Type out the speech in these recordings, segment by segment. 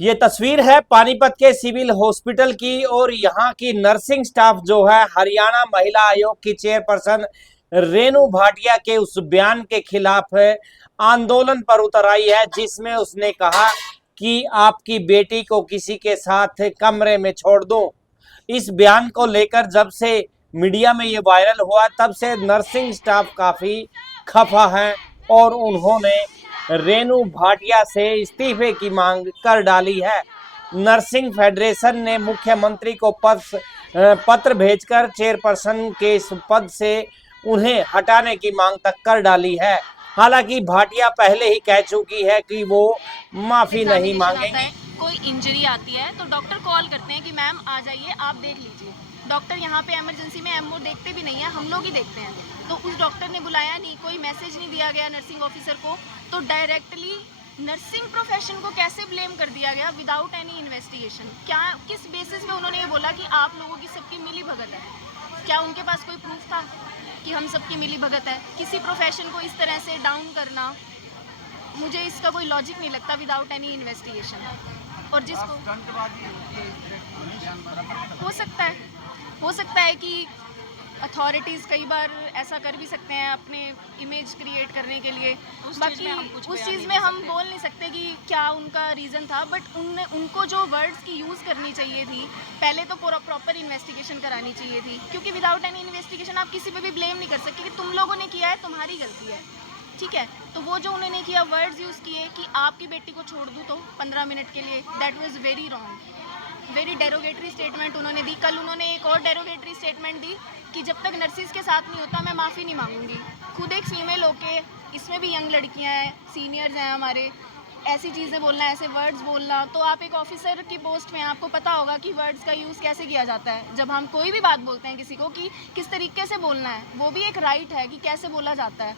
ये तस्वीर है पानीपत के सिविल हॉस्पिटल की और यहाँ की नर्सिंग स्टाफ जो है हरियाणा महिला आयोग की चेयरपर्सन रेणु भाटिया के उस बयान के खिलाफ आंदोलन पर उतर आई है, जिसमें उसने कहा कि आपकी बेटी को किसी के साथ कमरे में छोड़ दूं। इस बयान को लेकर जब से मीडिया में ये वायरल हुआ तब से नर्सिंग स्टाफ काफी खफा है और उन्होंने रेणु भाटिया से इस्तीफे की मांग कर डाली है। नर्सिंग फेडरेशन ने मुख्यमंत्री को पत्र भेजकर चेयरपर्सन के इस पद से उन्हें हटाने की मांग तक कर डाली है। हालांकि भाटिया पहले ही कह चुकी है कि वो माफी नहीं मांगेंगी। कोई इंजरी आती है तो डॉक्टर कॉल करते हैं कि मैम आ जाइए, आप देख लीजिए। डॉक्टर यहाँ पे इमरजेंसी में एमओ देखते भी नहीं है, हम लोग ही देखते हैं। तो उस डॉक्टर ने बुलाया नहीं, कोई मैसेज नहीं दिया गया नर्सिंग ऑफिसर को, तो डायरेक्टली नर्सिंग प्रोफेशन को कैसे ब्लेम कर दिया गया विदाउट एनी इन्वेस्टिगेशन? क्या किस बेसिस पे उन्होंने ये बोला कि आप लोगों की सबकी मिली भगत है? क्या उनके पास कोई प्रूफ था कि हम सबकी मिली भगत है? किसी प्रोफेशन को इस तरह से डाउन करना, मुझे इसका कोई लॉजिक नहीं लगता विदाउट एनी इन्वेस्टिगेशन। और जिसको हो सकता है कि अथॉरिटीज़ कई बार ऐसा कर भी सकते हैं अपने इमेज क्रिएट करने के लिए। बाकी उस चीज़ में हम बोल नहीं सकते कि क्या उनका रीज़न था, बट उनको जो वर्ड्स की यूज़ करनी चाहिए थी, पहले तो प्रॉपर इन्वेस्टिगेशन करानी चाहिए थी, क्योंकि विदाउट एनी इन्वेस्टिगेशन आप किसी पे भी ब्लेम नहीं कर सकते कि तुम लोगों ने किया है, तुम्हारी गलती है। ठीक है, तो वो जो उन्होंने किया, वर्ड्स यूज़ किए कि आपकी बेटी को छोड़ दूँ तो 15 मिनट के लिए, that was very wrong, very derogatory statement उन्होंने दी। कल उन्होंने एक और डेरोगेटरी स्टेटमेंट दी कि जब तक नर्सिस के साथ नहीं होता मैं माफ़ी नहीं मांगूंगी। खुद एक फीमेल होके, इसमें भी यंग लड़कियां हैं, सीनियर्स हैं हमारे, ऐसी चीज़ें बोलना, ऐसे वर्ड्स बोलना, तो आप एक ऑफिसर की पोस्ट में, आपको पता होगा कि वर्ड्स का यूज़ कैसे किया जाता है। जब हम कोई भी बात बोलते हैं किसी को कि किस तरीके से बोलना है, वो भी एक राइट है कि कैसे बोला जाता है।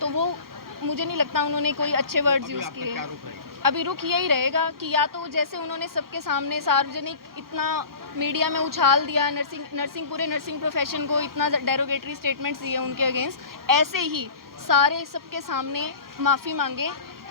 तो वो मुझे नहीं लगता उन्होंने कोई अच्छे वर्ड्स यूज़ किए। अभी रुख यही रहेगा कि या तो जैसे उन्होंने सबके सामने सार्वजनिक इतना मीडिया में उछाल दिया, नर्सिंग पूरे नर्सिंग प्रोफेशन को इतना डेरोगेटरी स्टेटमेंट्स दिए उनके अगेंस्ट, ऐसे ही सारे सबके सामने माफ़ी मांगे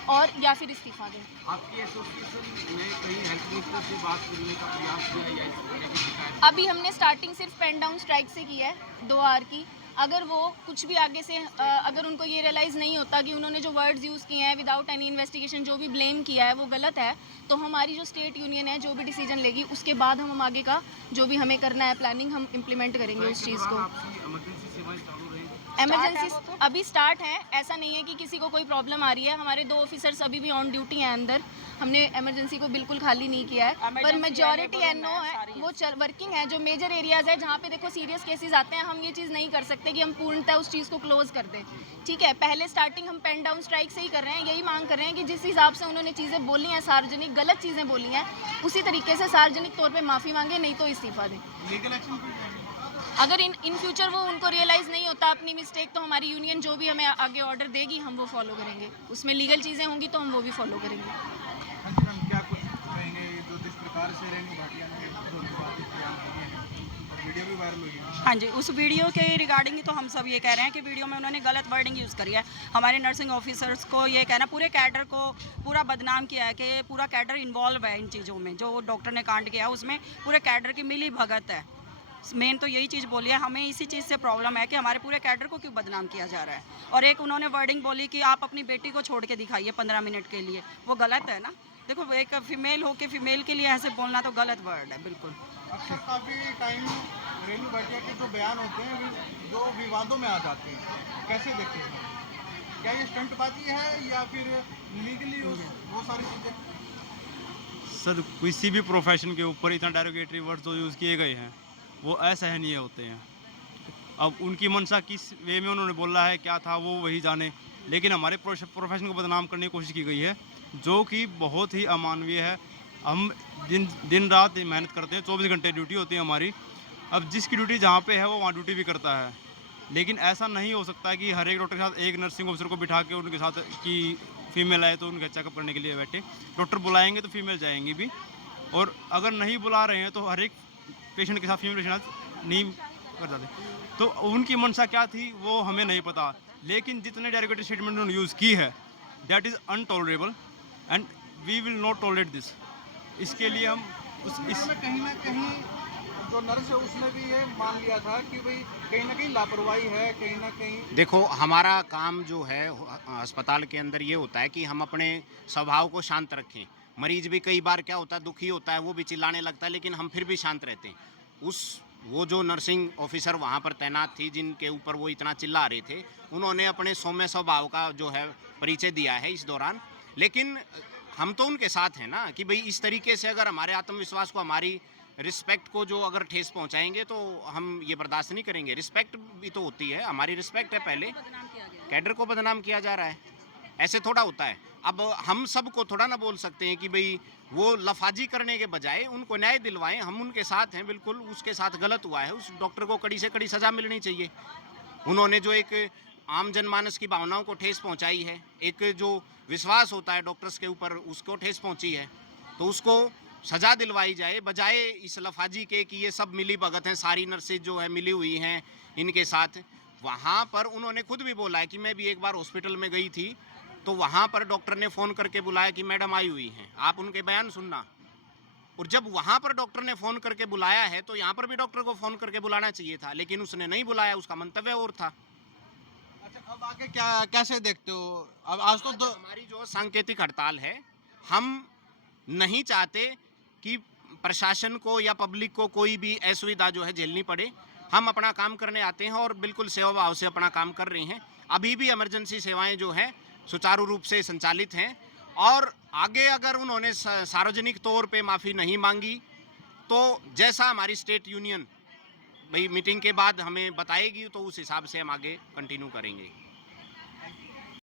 और या फिर इस्तीफा दें। आपकी एसोसिएशन ने कहीं हेल्थ मिनिस्टर से बात करने का प्रयास किया या इस तरह की शिकायत? अभी हमने स्टार्टिंग सिर्फ पेन डाउन स्ट्राइक से की है 2 आवर की। अगर वो कुछ भी आगे से अगर उनको ये रियलाइज़ नहीं होता कि उन्होंने जो वर्ड्स यूज़ किए हैं विदाउट एनी इन्वेस्टिगेशन, जो भी ब्लेम किया है वो गलत है, तो हमारी जो स्टेट यूनियन है जो भी डिसीजन लेगी उसके बाद हम आगे का जो भी हमें करना है प्लानिंग, हम इम्प्लीमेंट करेंगे उस चीज़ को। इमरजेंसी सेवाएं चालू रहेंगी? इमरजेंसी अभी स्टार्ट है, ऐसा नहीं है कि किसी को कोई प्रॉब्लम आ रही है। हमारे 2 ऑफिसर्स अभी भी ऑन ड्यूटी हैं अंदर, हमने इमरजेंसी को बिल्कुल खाली नहीं किया है, पर मेजॉरिटी एनओ है वो वर्किंग है। जो मेजर एरियाज़ है जहाँ पे देखो सीरियस केसेस आते हैं, हम ये चीज़ नहीं कर सकते कि हम पूर्णतः उस चीज़ को क्लोज कर दें। ठीक है, पहले स्टार्टिंग हम पेन डाउन स्ट्राइक से ही कर रहे हैं, यही मांग कर रहे हैं कि जिस हिसाब से उन्होंने चीज़ें बोली हैं, सार्वजनिक गलत चीज़ें बोली हैं, उसी तरीके से सार्वजनिक तौर पर माफ़ी मांगे, नहीं तो इस्तीफा दें। लीगल एक्शन अगर इन फ्यूचर वो उनको रियलाइज़ नहीं होता अपनी मिस्टेक, तो हमारी यूनियन जो भी हमें आगे ऑर्डर देगी हम वो फॉलो करेंगे। उसमें लीगल चीज़ें होंगी तो हम वो भी फॉलो करेंगे। हाँ जी मैम, क्या कुछ कहेंगे जो जिस प्रकार से रेणु भाटिया ने बयान दिए हैं और वीडियो भी वायरल हुई है? हाँ जी, उस वीडियो के रिगार्डिंग तो हम सब ये कह रहे हैं कि वीडियो में उन्होंने गलत वर्डिंग यूज़ करी है। हमारे नर्सिंग ऑफिसर्स को ये कहना, पूरे कैडर को पूरा बदनाम किया है कि पूरा कैडर इन्वॉल्व है इन चीज़ों में, जो डॉक्टर ने कांड किया उसमें पूरे कैडर की मिली भगत है। मेन तो यही चीज़ बोली है। हमें इसी चीज़ से प्रॉब्लम है कि हमारे पूरे कैडर को क्यों बदनाम किया जा रहा है। और एक उन्होंने वर्डिंग बोली कि आप अपनी बेटी को छोड़ के दिखाइए 15 मिनट के लिए, वो गलत है ना। देखो, एक फीमेल हो के फीमेल के लिए ऐसे बोलना तो गलत वर्ड है बिल्कुल। अक्सर काफ़ी टाइम रेणु भाटिया के जो बयान होते हैं जो विवादों में आ जाते हैं, कैसे देखते हैं? क्या ये स्टंटबाजी है या फिर लीगली वो सारी चीज़ें? सर, किसी भी प्रोफेशन के ऊपर इतना डेरोगेटरी वर्ड्स जो यूज़ किए गए हैं वो असहनीय होते हैं। अब उनकी मंशा किस वे में उन्होंने बोला है, क्या था वो वही जाने, लेकिन हमारे प्रोफेशन को बदनाम करने की कोशिश की गई है जो कि बहुत ही अमानवीय है। हम दिन रात मेहनत करते हैं, 24 घंटे ड्यूटी होती है हमारी। अब जिसकी ड्यूटी जहाँ पे है वो वहाँ ड्यूटी भी करता है, लेकिन ऐसा नहीं हो सकता कि हर एक डॉक्टर के साथ एक नर्सिंग ऑफिसर को बिठा के उनके साथ कि फीमेल आए तो उनका चेकअप करने के लिए बैठे। डॉक्टर बुलाएंगे तो फीमेल जाएंगी भी, और अगर नहीं बुला रहे हैं तो हर एक पेशेंट के साथ फीमेल पेशेंट नहीं कर जाते। तो उनकी मंशा क्या थी वो हमें नहीं पता, लेकिन जितने डेरोगेटरी स्टेटमेंट उन्होंने यूज़ की है that is intolerable and we will not tolerate this. इसके लिए हम उन्होंने कहीं ना कहीं जो नर्स है उसने भी ये मान लिया था कि भाई कहीं ना कहीं लापरवाही है, कहीं ना कहीं देखो हमारा काम जो है अस्पताल के अंदर ये होता है कि हम अपने स्वभाव को शांत रखें। मरीज भी कई बार क्या होता है दुखी होता है, वो भी चिल्लाने लगता है, लेकिन हम फिर भी शांत रहते हैं। वो जो नर्सिंग ऑफिसर वहाँ पर तैनात थी जिनके ऊपर वो इतना चिल्ला रहे थे, उन्होंने अपने सौम्य स्वभाव का जो है परिचय दिया है इस दौरान। लेकिन हम तो उनके साथ हैं ना कि भाई इस तरीके से अगर हमारे आत्मविश्वास को, हमारी रिस्पेक्ट को जो अगर ठेस पहुंचाएंगे तो हम ये बर्दाश्त नहीं करेंगे। रिस्पेक्ट भी तो होती है, हमारी रिस्पेक्ट है, पहले कैडर को बदनाम किया जा रहा है, ऐसे थोड़ा होता है। अब हम सबको थोड़ा ना बोल सकते हैं कि भाई वो लफाजी करने के बजाय उनको न्याय दिलवाएं, हम उनके साथ हैं बिल्कुल। उसके साथ गलत हुआ है, उस डॉक्टर को कड़ी से कड़ी सज़ा मिलनी चाहिए। उन्होंने जो एक आम जनमानस की भावनाओं को ठेस पहुंचाई है, एक जो विश्वास होता है डॉक्टर्स के ऊपर उसको ठेस पहुंची है, तो उसको सज़ा दिलवाई जाए, बजाय इस लफाजी के कि ये सब मिली भगत हैं, सारी नर्सेज जो है मिली हुई हैं इनके साथ। वहाँ पर उन्होंने खुद भी बोला है कि मैं भी एक बार हॉस्पिटल में गई थी तो वहाँ पर डॉक्टर ने फ़ोन करके बुलाया कि मैडम आई हुई हैं, आप उनके बयान सुनना। और जब वहाँ पर डॉक्टर ने फ़ोन करके बुलाया है तो यहाँ पर भी डॉक्टर को फ़ोन करके बुलाना चाहिए था, लेकिन उसने नहीं बुलाया, उसका मंतव्य और था। अच्छा अब आगे क्या कैसे देखते हो? अब आज तो हमारी जो सांकेतिक हड़ताल है, हम नहीं चाहते कि प्रशासन को या पब्लिक को कोई भी असुविधा जो है झेलनी पड़े। हम अपना काम करने आते हैं और बिल्कुल सेवा भाव से अपना काम कर रहे हैं। अभी भी इमरजेंसी सेवाएं जो हैं सुचारू रूप से संचालित हैं, और आगे अगर उन्होंने सार्वजनिक तौर पे माफ़ी नहीं मांगी तो जैसा हमारी स्टेट यूनियन भाई मीटिंग के बाद हमें बताएगी तो उस हिसाब से हम आगे कंटिन्यू करेंगे।